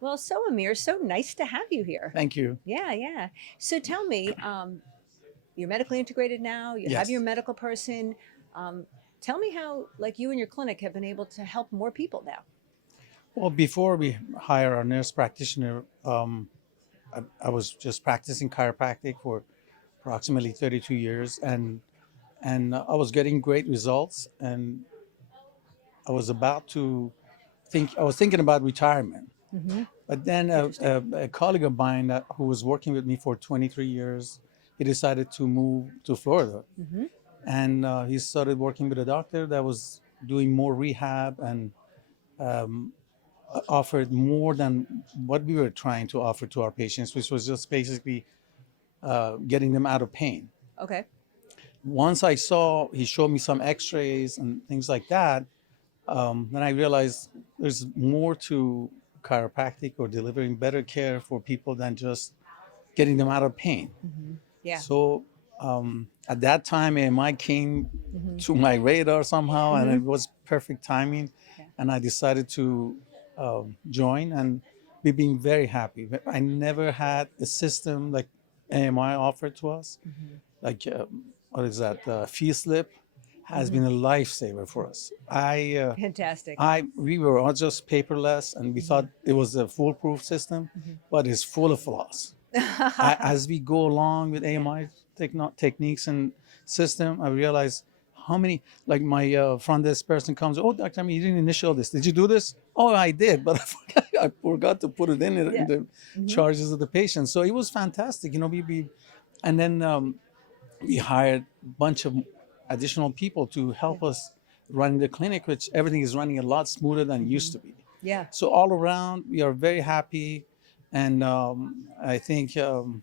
Well, so Amir, so nice to have you here. Thank you. Yeah, yeah. So tell me, you're medically integrated now. You have your Yes. medical person. Um, Tell me how, like you and your clinic, have been able to help more people now. Well, before we hire our nurse practitioner, I was just practicing chiropractic for approximately 32 years, and I was getting great results, and I was about to I was thinking about retirement. Hmm. But then Interesting. a colleague of mine who was working with me for 23 years, he decided to move to Florida, Hmm. and he started working with a doctor that was doing more rehab and um, offered more than what we were trying to offer to our patients, which was just basically getting them out of pain. Okay. Once I saw, he showed me some x-rays and things like that, then I realized there's more to chiropractic or delivering better care for people than just getting them out of pain. Hmm. Yeah. So at that time, AMI came Hmm. to my radar somehow, and Hmm. it was perfect timing. Yeah. And I decided to join, and we've been very happy. I never had a system like AMI offered to us. Hmm. Like, what is that? Fee slip has Hmm. been a lifesaver for us. Fantastic. We were all just paperless, and we thought Hmm. it was a foolproof system, Hmm. but it's full of flaws. As we go along with AMI techniques and system, I realize how many, like my front desk person comes, oh, Dr. Ami, you didn't initial this. Did you do this? Oh, I did, but I forgot to put it in Yeah. the Hmm. charges of the patient. So it was fantastic. And then we hired a bunch of additional people to Yeah. help us run the clinic, which everything is running a lot smoother than it Hmm. used to be. Yeah. So all around, we are very happy, and I think And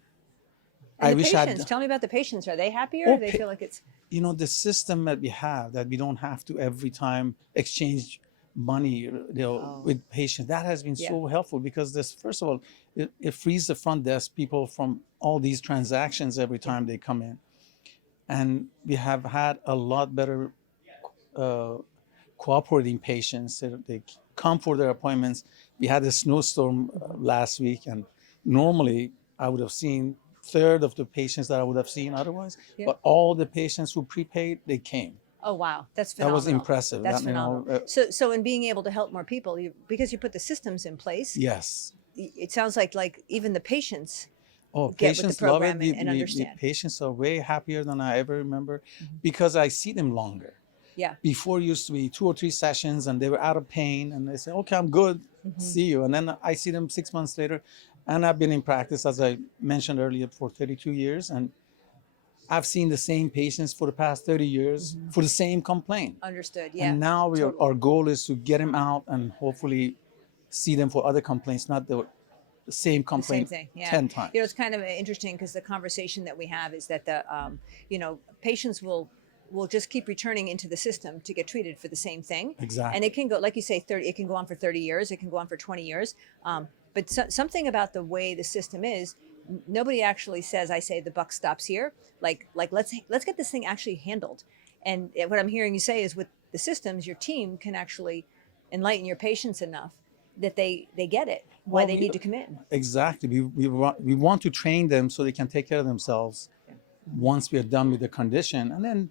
I the wish patients, I'd. tell me about the patients. Are they happier? Oh, Or they feel like it's, the system that we have, that we don't have to every time exchange money, oh, with patients. That has been yeah. so helpful because this, first of all, it frees the front desk people from all these transactions every Yeah. time they come in, and we have had a lot better uh, cooperating patients. They come for their appointments. We had a snowstorm Hmm. last week, and normally I would have seen third of the patients that I would have seen otherwise, Yeah. but all the patients who prepaid, they came. Oh wow, that's That was phenomenal. impressive. That's phenomenal. So in being able to help more people, you because you put the systems in place, Yes. it sounds like even the patients Oh, get with the patients love it. program The, and the, the understand. patients are way happier than I ever remember Hmm. because I see them longer. Yeah. Before it used to be 2 or 3 sessions and they were out of pain and they say, okay, I'm good, Hmm. see you. And then I see them 6 months later. And I've been in practice, as I mentioned earlier, for 32 years. And I've seen the same patients for the past 30 years Hmm. for the same complaint. Understood. Yeah. And now Totally. our goal is to get them out and hopefully see them for other complaints, not the same The same complaint thing. Yeah. 10 It's times. kind of interesting because the conversation that we have is that patients will just keep returning into the system to get treated for the same thing, and it Exactly. can go, like you say, 30. It can go on for 30 years. It can go on for 20 years. But something about the way the system is, nobody actually says, "I say the buck stops here." Like let's get this thing actually handled. And what I'm hearing you say is, with the systems, your team can actually enlighten your patients enough that they get it, why Well, they need to come in. exactly. We want to train them so they can take care of themselves Yeah. once we are done with the condition. And then,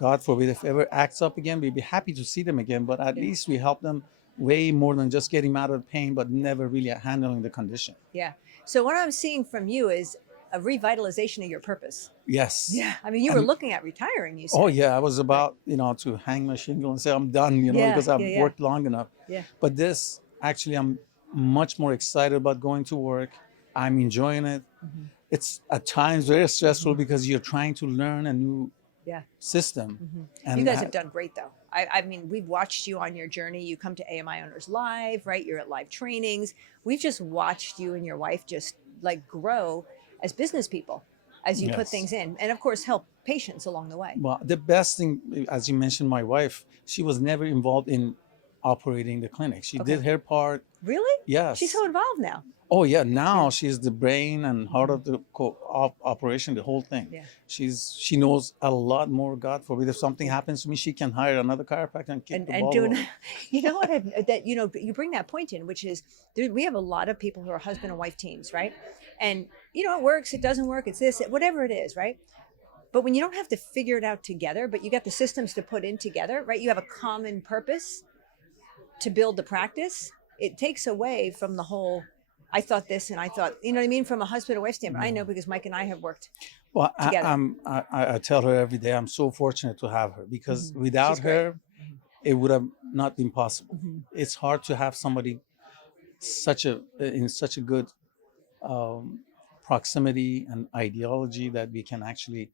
God forbid, if ever acts up again, we'd be happy to see them again. But at Yeah. least we help them way more than just getting out of pain, but never really handling the condition. Yeah. So what I'm seeing from you is a revitalization of your purpose. Yes. Yeah. I mean, you were And looking at retiring, you oh said. yeah, I was Right. about, to hang my shingle and say I'm done, Yeah. because I've Yeah. Yeah. worked long enough. Yeah. But this, actually, I'm much more excited about going to work. I'm enjoying it. Hmm. It's at times very stressful Hmm. because you're trying to learn a new Yeah. system, Hmm. You and guys have done great, though. I mean, we've watched you on your journey. You come to AMI Owners Live, right? You're at live trainings. We've just watched you and your wife just like grow as business people as you put yes. things in, and of course, help patients along the way. Well, the best thing, as you mentioned, my wife, she was never involved in operating the clinic. She Okay. did her part. Really? Yes. She's so involved now. Oh yeah. Now Yeah. she's the brain and heart of the operation, the whole thing. Yeah. She knows a lot more. God forbid if something happens to me, she can hire another chiropractor and kick the And ball. doing, over. you know what, that, you know, you bring that point in, which is we have a lot of people who are husband and wife teams, right? And, you know, it works, it doesn't work, it's this, whatever it is, right? But when you don't have to figure it out together, but you got the systems to put in together, right? You have a common purpose to build the practice. It takes away from the whole, I thought this and I thought, you know what I mean? From a husband and wife standpoint, I know because Mike and I have worked Well, together. I tell her every day I'm so fortunate to have her because without She's great. her, it would have not been possible. Mhm. It's hard to have somebody in such a good proximity and ideology that we can actually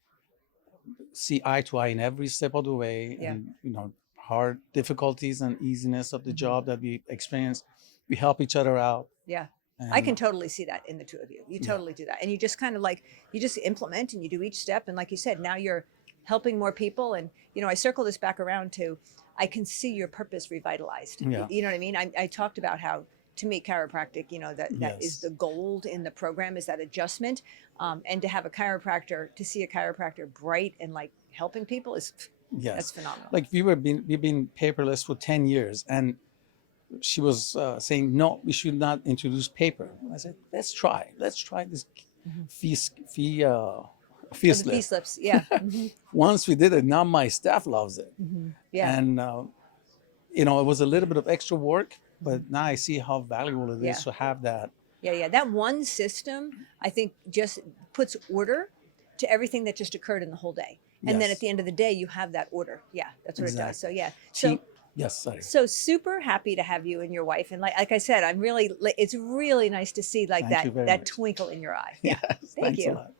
see eye to eye in every step of the way. Yeah. And hard difficulties and easiness of the job that we experience, we help each other out. Yeah. And I can totally see that in the two of you. You totally do that. And you just kind of like, you just implement and you do each step. And like you said, now you're helping more people. And, you know, I circle this back around to, I can see your purpose revitalized. Yeah. You know what I mean? I talked about how, to me, chiropractic, you know, that is Yes. the gold in the program, is that adjustment. And to have a chiropractor, to see a chiropractor bright and like helping people is, Yes. that's phenomenal. Like we've been paperless for 10 years, and she was saying, no, we should not introduce paper. I said, let's try this fee Oh, fee the slip. fee slips. Yeah. Mhm. Once we did it, now my staff loves it. Yeah. And it was a little bit of extra work, but now I see how valuable it is Yeah. to have that. Yeah. That one system, I think, just puts order to everything that just occurred in the whole day. And then Yes. at the end of the day, you have that order. Yeah, that's what it does. So yeah. Yes, sorry. So super happy to have you and your wife. And like I said, it's really nice to see like Thank you very that much. twinkle in your eye. Yes, Thank thanks you. a lot.